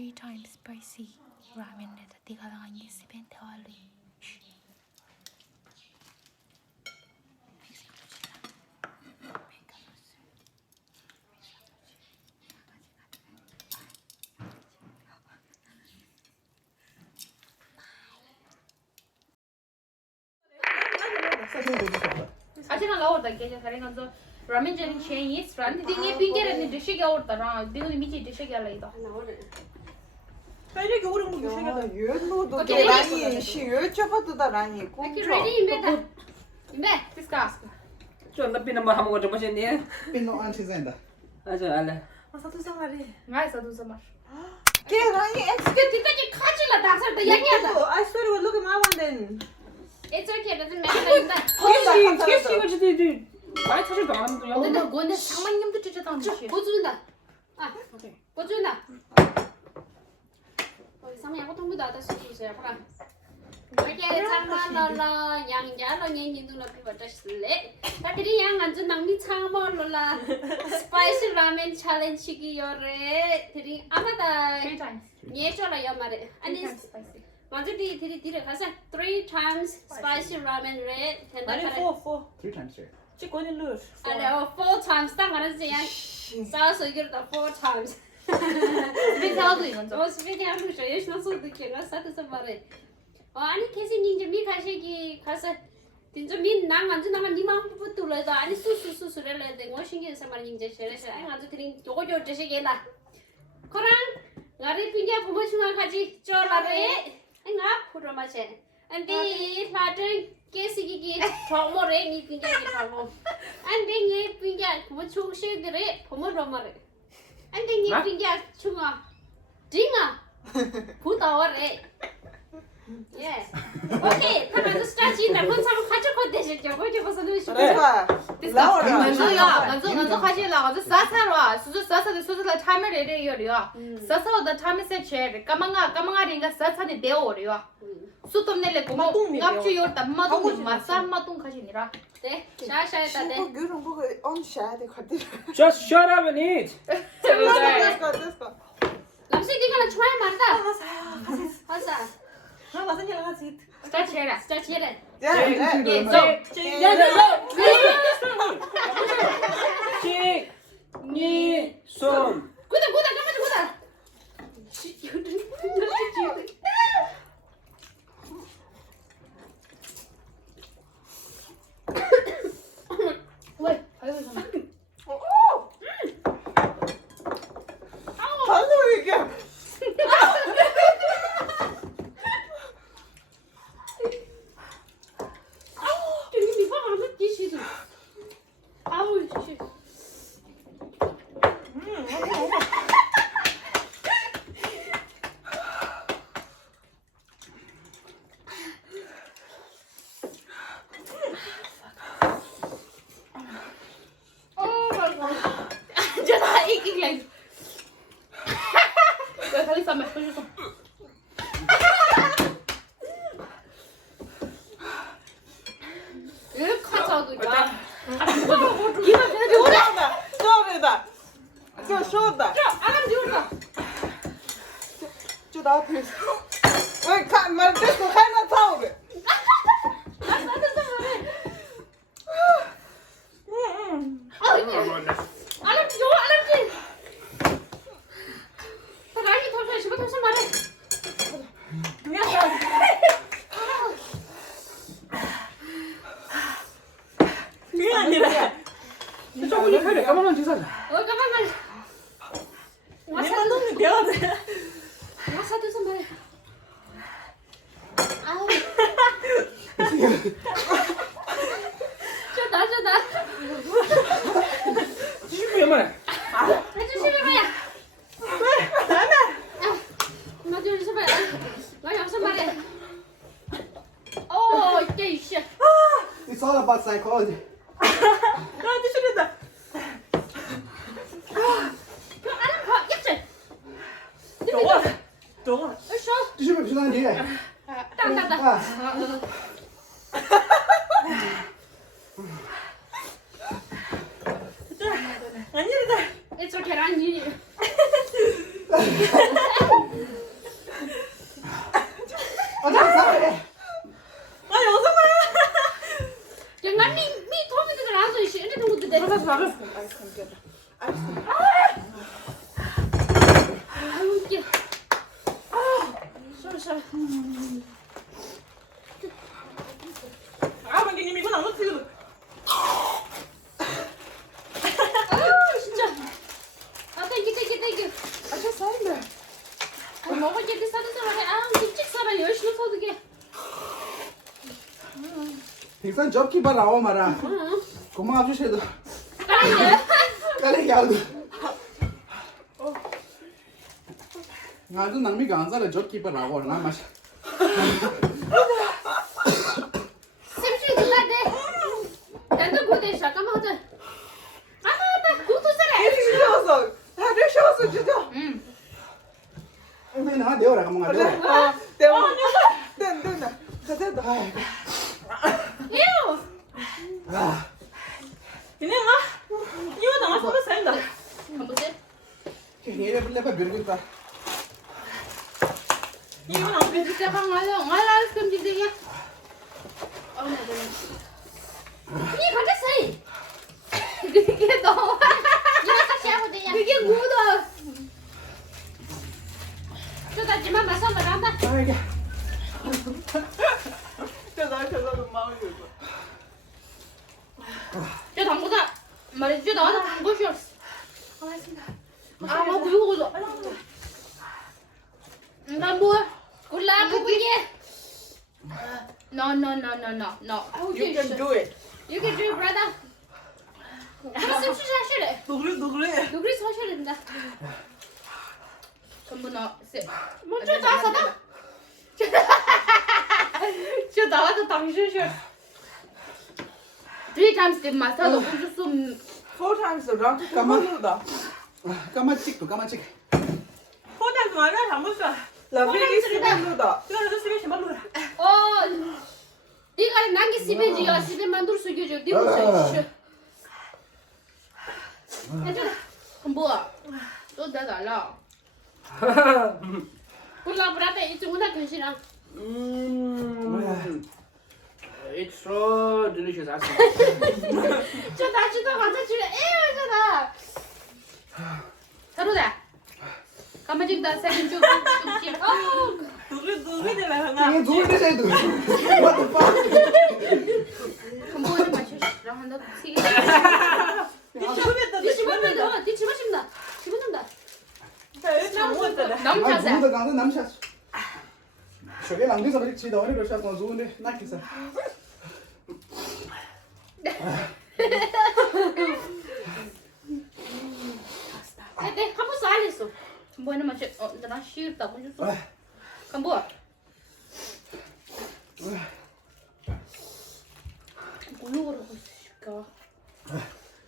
3 times spicy 라면에다 네가 나간 게 스벤 대화리. Acela la oră chestia care ngănzo ramen jeni Chinese ran dinge pingere ni dish ge orda ra dinge mi chi dish ge la ida. 빨리 오른 거 시켜다. 유노도 오케이, 라니 시유초파도다 라니 Okay, 꽁초 ready imbe. Imbe, discuss. Chuẩn là pin mà ham một trong đi. 빈노 안치젠다 À giờ anh là. 사도 생활이. Ngai sa du sa mar. 걔 라니 엑스 Ke tika ji khachi la da sa da ya ya da. I swear to look at my one then. It's okay, doesn't matter that. Kes 이거 진짜 이 많이 터질 거 아무도 영. 근데 근데 상만님도 진짜 당 지. 보여준다. 아, 오케이. 보여준다. 상面我同不到的是不是？不然，而且长嘛了了，养家了年纪都了，比我这是嘞。但这里养俺就能力长嘛了啦，spicy ramen challenge 기요래。这里阿妈的 3 times. 예做了要嘛的，俺 3 的 times spicy. 俺这里这里看啥 3 times spicy ramen red， 现在 아니 看 4. 3 times here 찍고는 루스. 啊，然后 4 times，当然是这样，少数有的4 times。 스벤 대화도 이건죠.我随便讲路上也想说的去，我啥都是没得。哦，你开始人家没开始去开始，人家没拿俺就拿俺你妈不读了的，俺数的来的，我心里什么人家说的是，哎，俺就听我就这些给了。可能俺的平家父母亲俺开始教了的，哎，俺不着嘛些，俺的反正给是给长么的，你平家给长么，俺的你平家父母出生的嘞，父母着么的。 anh đi nghe tiếng Nhật chung à, chính à, phú tàu đấy, yeah, okay, thằng anh start chỉ là muốn sao khai cho con để cho con cho con sao nuôi 그래봐 라오라 먼저 가지라 가서 사사로 수저 사사의 수저를 참을 내려요. 사사의 참에서 제 까망아링가 사사니 되어요. 수ቶም 내려 고마 갑주요 담마동 마삼마동 가시니라. 네, 샤샤에다 네. 친구 유름 보고 온샤데 가디라 Just shut up and eat. 됐어 Làm sao đi cái là try mà ta? Hết sao? 나 맞은 일 하지. 스타트 해라. Start here đây. 니 손. Cúi đầu, cúi đầu. 왜? 아이고 잠깐. 반응 이게 Đừng có bị phát hỏng mất chi xì rồi. Ôi, shit. 저 다 이기래. 왜 살리 싸면 해주소. 이렇게 하자고 야. 기분 되게 오래. 저리다 저 쇼다 아람 지울다. 저 나한테 왜 말대고 하나 타오래 Alam ji, alam ji. Ta rahi thosha, shiba thosha mare. 그게 아니라. 저 원래 칼에 까만한 지사자. Ôi, cảm ơn mày. 내가 너무 배워야 돼. Masa thosha mare. Au. Cho ta. 지금 얼마나? 해주시면 뭐야? 왜? 나는. Nó đưa cho mày. Nó làm sao mày? Ôi, cái gì? It's all about psychology 나한테 싫은다. Cái ăn họ nhất rồi. 좋아. 좋아. Ôi sao? 드시면 비싼지 Ta. 아니라. It's okay, anh gì? 아, 방금 이건 안 넣었어. 진짜. 아, 땡큐. 아저 사인데. 먹을 게 비싸서 말해. 아, 김치 썰어 열심히 소득해. Pingsan job keeper rawa mara. Kuma aap se do. 까리네. Kale kya do? Nga do nangmi ganza la job keeper rawa na mas. 쌤씨 누가데? 난도 고대 잠깐만 하자. 나 구두 썰어. 이리 쉬었어. 다들 쉬었어 진짜. Hindi na deo ra kama nga deo. 아, 대박. 된. 됐다. 이요. 이네가 이거 나가 서로 산다. 한번 세. Hele bille pa birgit ta. 이건 안 돼. 진짜 방알아 끔찍이야. 이 가졌어요. 그게 너무 이거 다시 하고 돼야. 그게 묻어. 저다지만 마서 나간다. Ay kya. 저도 마음이 들고. 저 당구다 말이지 나와서 당구 쉬었어. 아, 뭐 그러고도. 나 뭐? 골라 부부게. No. You can do it. You can do it, brother. 쌤씨 사실래. 너 그래. 누구리 사실인다. 전부 나 쎄. 먼저 나서다. 저 나와서 당신 쉬었어. 3 times did my father who some 4 times around. 가만히다. Kama chik to kama chik. 포장 말이야 잘못어. 라비기 스멜로다. 그래서 스매시 말로라. 네가 난게 시베지야. 시베 만들 수 있게 네 무슨. 해줘. 뭐야? 또 내가 알아. 골라 브라데 이쪽으로 근시랑. It's so delicious. 저 다시도 가자 주래. 에어잖아. 서로다. 까마직다 세컨 쭉. 누구 되나 하나. Ini zool de say do. What the fuck? 한번에 마시라 한다. 세. 니 집어넣는다. 네 집어넣는다. 집어넣는다. 자, 여기 잘못했다. Ah, 남자세. zool de ganza nam shas. Shoge langdi sabri chi da wani ro shas ma zool de na kisa. 네, 한번 안 했어. 한번에 마시. 나 쉬었다. 먼저 써. 간 뭐야? 뭘로 그러고 있을까?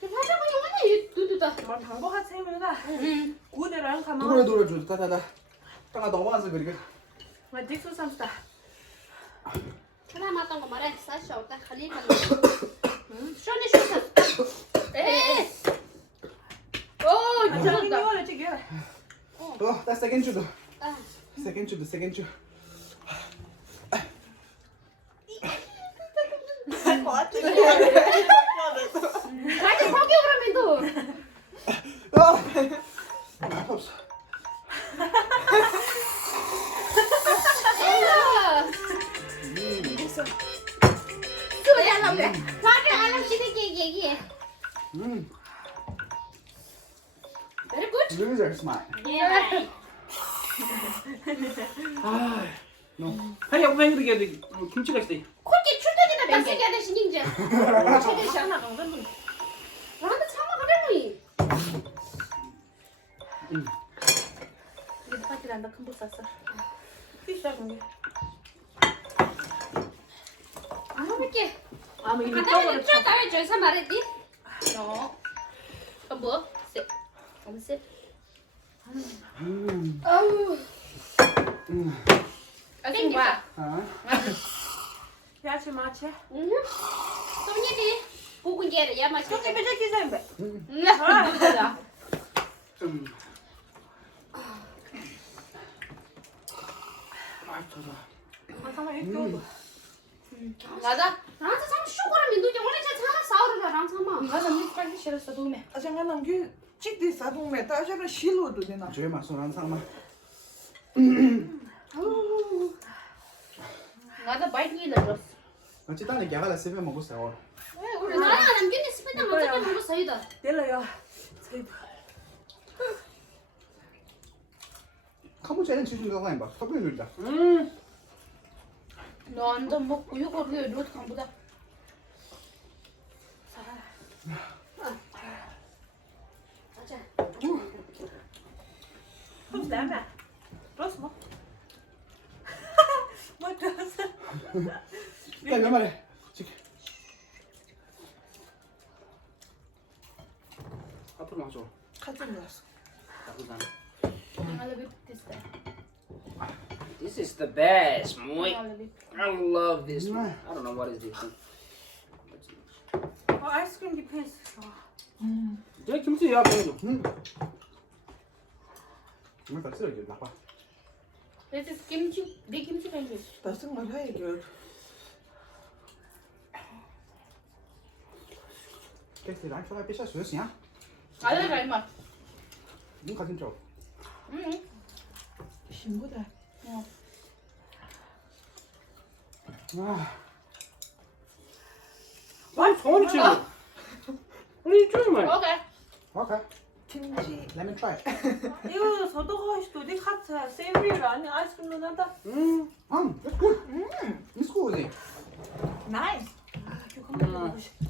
사자고 영원히 두두다. 뭐 당보가 채우면다. 응. 구대랑 Dure 가만. dure jo ta ta ta. Tanga do wa sa birgit. 뭐 딕스 삼스다. 하나 맞던 거 말해. 사실 없다. 칼리 칼리. 쇼니 쇼사. 에. 오, 자기 잘한다. 이거를 찍게. Oh, ta second chu do. 아, Second chu. 아니 거기 오라면 또. Ah. Oops. 그거 잘하면 돼. 화를 알람 시대게 얘기해. Very good. Loser smile. Yeah. 아니, 오늘 이렇게 김치가 있어. 코끼 출퇴근에 빡세게 하는 신경제. 샤나 강간. 나한테 참아 그래 이거 파티 난다 큰거 쌌어. 피시다 공개. 안 해볼게. 아, 뭐 이거 간단하게 떡을 쭉 따라줘서 말했지. 어. 간 뭐? 쎄. 쎄. 아우. 아직 봐. Ah. 야채 마채. 소니디 보군제를 야마 손이 쳤지. 빼자 기세인데. 맞아. 상당히 이거. 맞아. 나한테 참 쇼거라면 누지 원래 저 사람 싸우려라 랑 참아. 맞아. 니 빨리 싫었어 도움에. 아 잠깐 남기 찍디 사동매 따셔라 실로도 되나? Joy ma so ran sang ma. 아우. 나도 많이 넣었어. 같이 다니 개가라 세배 먹고 싸워. 우리 나랑 남균이 스페당 어떻게 먹고 서이다. 내려요. 저희 카모 쟤는 지준다고 하니 봐. 커피 늘다. 너 완전 먹고 이거 그게 로트 간보다. 가자. 좀 내면. 들었어 뭐? 뭐 들었어? 야, 몇 마리? 지금. 앞으로 와줘. 같은 거였어. 알레비 됐어. This is the best, boy. 알레비. I love this one. I don't know what is this one. 아이스크림 디펜스. 저 김치야, 보여줘. 정말 딱 쓰러져. 나빠. This is kimchi. 네 김치가 있어. 나쓴 걸 해, 이거. Cái thì đánh cho ai biết sao sửa xỉa. 알레가 이마. Đúng cả trên trầu. 응. 신고다. 아니, 저리 치고. 아니, 좀 말. 오케이. Okay. 김치. Let me try. 이거 서도가시 또 네 카트 세이브리를 아니 아이스크림 넣는다. That's good. It's good, is it? 나이스. 아, 이거 한번 먹고 싶어.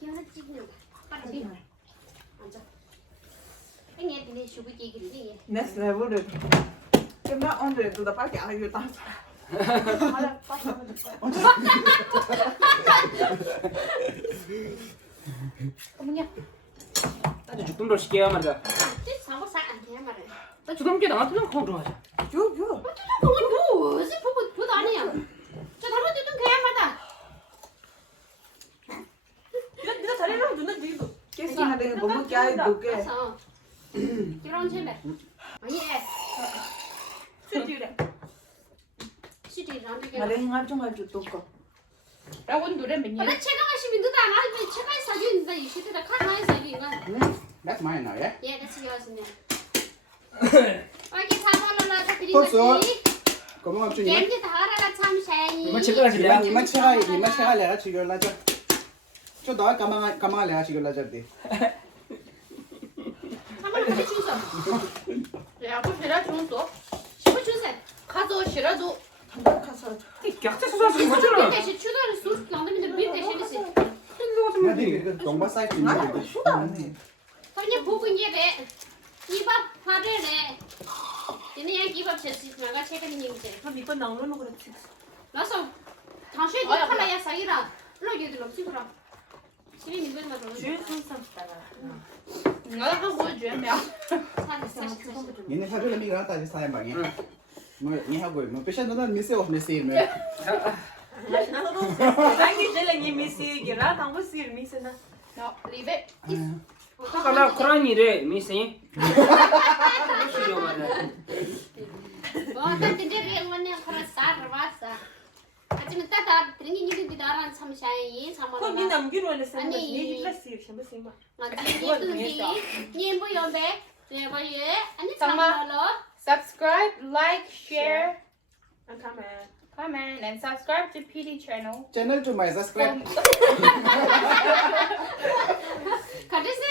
기억나 찍는다. 빨리 앉아. anh thì đi chụp cái gì đi. Next level. Cái đó on rồi, tụi ta bắt chạy vô tao. 어머냐. 나도 죽던 걸 시켜야 말이야. chứ sao có sao ăn thế mà này. 나 주던 게 나한테 좀 들어가자. Vô, vô. không có đủ chứ phụ đó này à. cho nó đi tung khe mà ta. 네가 잘해라 누나 이거. Cái xa đây cũng có chai được kìa. sao. cái ron trên này. 아니 애. 수지래. 시티 런 Mà cái. đây ngắm trong ngày tụi có. 라곤 노래 몇 년? 원래 체가 하시면 누다 나 체가 사진다 이 시티다 카나에 사진가. That's mine now, yeah? 예, 같이 가시네. 여기 사발로나 드리지. 벌써? Cảm ơn chị nhé. 겐지 다 알아라 참 샤이. 이만 체크가 지려. Iman check lại chị gọi là cho. Cho đó cảm ơn lại chị gọi là cho đi. 한번 같이 주소. 야, 그 싫어 줘. 싶어 주세. 가서 싫어도 Thằng 가서. 격자 수사수 이거잖아. 대신 추가를 수 경험인데 빈 대신이지. Nó đi cái tổng bát sai chị Nó mới là được. suốt này. 그냥 부분이래. 이밥 화래래. 얘네 야 이밥 제시 나가 책임님제. 그럼 이건 나오는 그렇지. 나서 당신이 팔아야 사이라. 로기들 없지 그럼. 집에 민들만 더. 주인 손상 따라. 내가 한거 주면 사실. Nhìn thấy rất là mình ra tại sao em bảo nghe. Mà nghe học rồi, mà patient nó miss off miss in rồi. 나도 자기 젤랭이 미스기라 당고 스일 미스나. 야, 리베. 잠깐만 코란이래 미세. 시려 말이야. 나 진짜 원래 그런 쌀을 왔어. 하지만 따다 드링이 이름이 나랑 참 샤이 그럼 니 참아. 남기로 했어. 아니. 니 플러스 샤무 세마. 니 뭐요 배? 네 뭐요? 아니 잠깐만. 참말로. Subscribe, like, share, 안 가면. comment, and subscribe to PD channel. Channel to my subscribe. 가르세.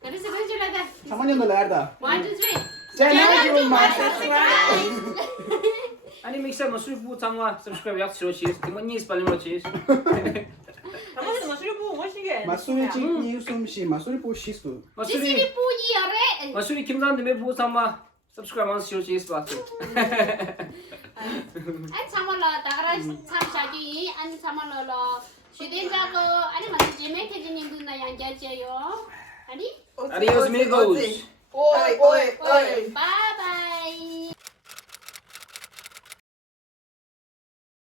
가르세 해줘야 돼. 3년 더 나야다. 1, 2, 3. Channel to my subscribe. 아니 믹서 뭐 술부 장와 subscribe 약 치료시. 이만 니 스펠링 뭐지? 아무튼 마술 보고 멋이게. 마술이 지금 숨쉬 마술이 보시수. 마술이 지식이 뿌이야래. 마술이 김산데 매 보고 삼아 subscribe 한 치료시 스파트. 아니 참말로 다가라 참샤기 아니 참말로 시대자고 아니 맞지 제메케지님 누나 양자지요. 아니 Adios amigos. Oi, oi, oi. 바이.